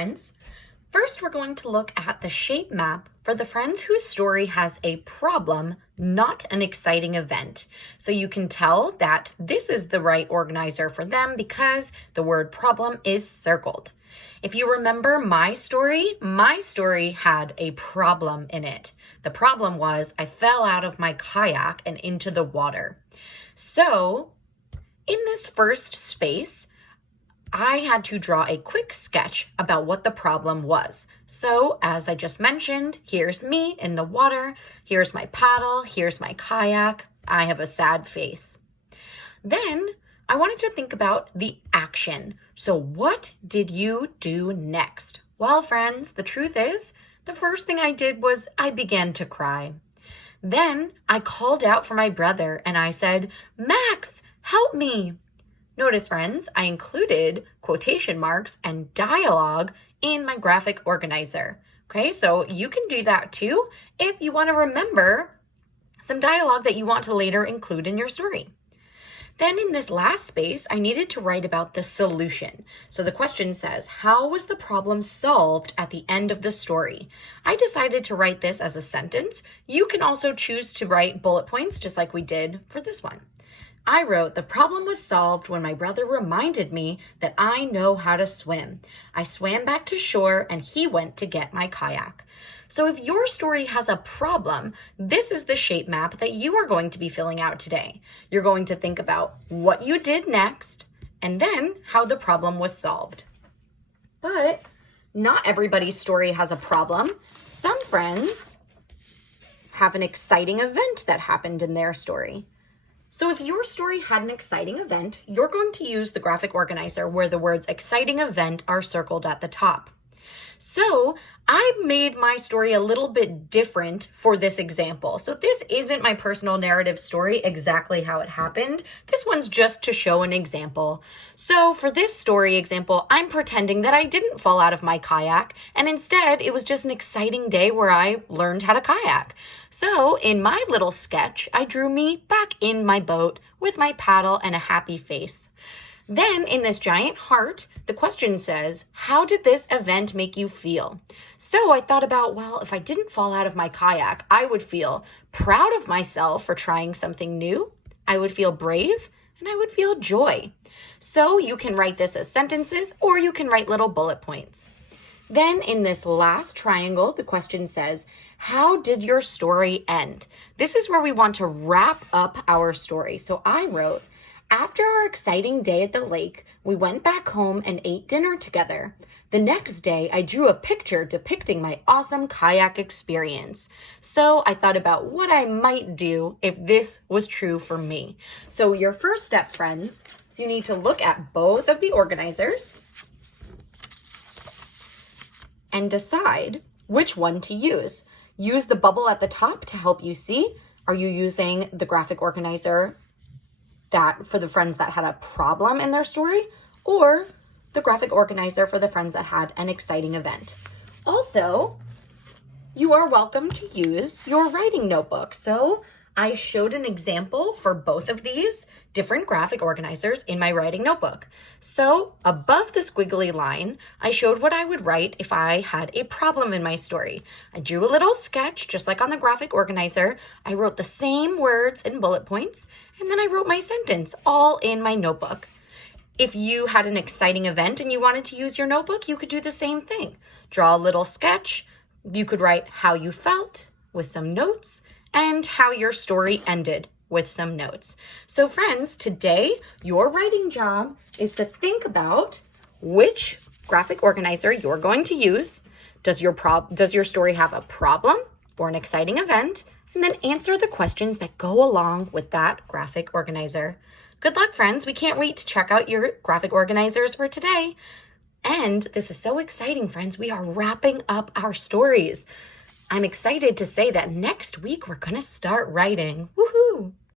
friends. First, we're going to look at the shape map for the friends whose story has a problem, not an exciting event. So you can tell that this is the right organizer for them because the word problem is circled. If you remember my story had a problem in it. The problem was I fell out of my kayak and into the water. So in this first space, I had to draw a quick sketch about what the problem was. So as I just mentioned, here's me in the water, here's my paddle, here's my kayak, I have a sad face. Then I wanted to think about the action. So what did you do next? Well, friends, the truth is, the first thing I did was I began to cry. Then I called out for my brother and I said, "Max, help me." Notice, friends, I included quotation marks and dialogue in my graphic organizer. Okay, so you can do that too if you want to remember some dialogue that you want to later include in your story. Then in this last space, I needed to write about the solution. So the question says, how was the problem solved at the end of the story? I decided to write this as a sentence. You can also choose to write bullet points just like we did for this one. I wrote, the problem was solved when my brother reminded me that I know how to swim. I swam back to shore and he went to get my kayak. So if your story has a problem, this is the shape map that you are going to be filling out today. You're going to think about what you did next and then how the problem was solved. But not everybody's story has a problem. Some friends have an exciting event that happened in their story. So if your story had an exciting event, you're going to use the graphic organizer where the words exciting event are circled at the top. So I made my story a little bit different for this example. So this isn't my personal narrative story exactly how it happened. This one's just to show an example. So for this story example, I'm pretending that I didn't fall out of my kayak and instead it was just an exciting day where I learned how to kayak. So in my little sketch, I drew me back in my boat with my paddle and a happy face. Then in this giant heart, the question says, how did this event make you feel? So I thought about, well, if I didn't fall out of my kayak, I would feel proud of myself for trying something new. I would feel brave and I would feel joy. So you can write this as sentences or you can write little bullet points. Then in this last triangle, the question says, how did your story end? This is where we want to wrap up our story. So I wrote, after our exciting day at the lake, we went back home and ate dinner together. The next day, I drew a picture depicting my awesome kayak experience. So I thought about what I might do if this was true for me. So your first step, friends, is you need to look at both of the organizers and decide which one to use. Use the bubble at the top to help you see. Are you using the graphic organizer that for the friends that had a problem in their story, or the graphic organizer for the friends that had an exciting event? Also, you are welcome to use your writing notebook. So I showed an example for both of these different graphic organizers in my writing notebook. So above the squiggly line, I showed what I would write if I had a problem in my story. I drew a little sketch, just like on the graphic organizer. I wrote the same words in bullet points, and then I wrote my sentence all in my notebook. If you had an exciting event and you wanted to use your notebook, you could do the same thing. Draw a little sketch. You could write how you felt with some notes and how your story ended with some notes. So friends, today your writing job is to think about which graphic organizer you're going to use. Does your story have a problem or an exciting event? And then answer the questions that go along with that graphic organizer. Good luck, friends. We can't wait to check out your graphic organizers for today. And this is so exciting, friends. We are wrapping up our stories. I'm excited to say that next week we're going to start writing. Woohoo!